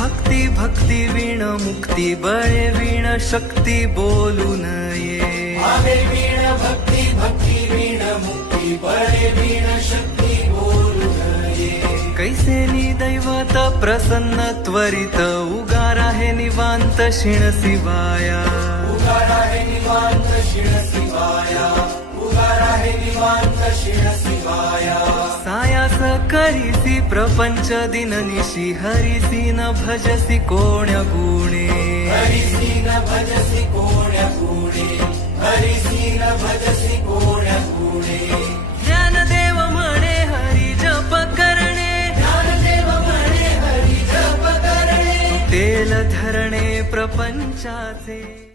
भक्ती विण मुक्ती बळे विण शक्ती बोलू नये. वीण भक्ती भक्ती वीण मुक्ती बळे वीण शक्ती बोलू नये. कैसेनी दैवत प्रसन्न त्वरित उगार आहे निवांत शिण शिवाया. उगार आहे निवांत शिण शिवाया. उगार आहे निवांत शिण शिवाया. करीसी प्रपंच दिननिशी हरिसी न भजसी कोण्या गुणे. हरिसी न भजसी कोण्या गुणे. हरिसी न भजसी कोण्या गुणे. ज्ञानदेव म्हणे हरी जप करणे. ज्ञानदेव म्हणे हरी जप करणे. तेल धरणे प्रपंचाचे.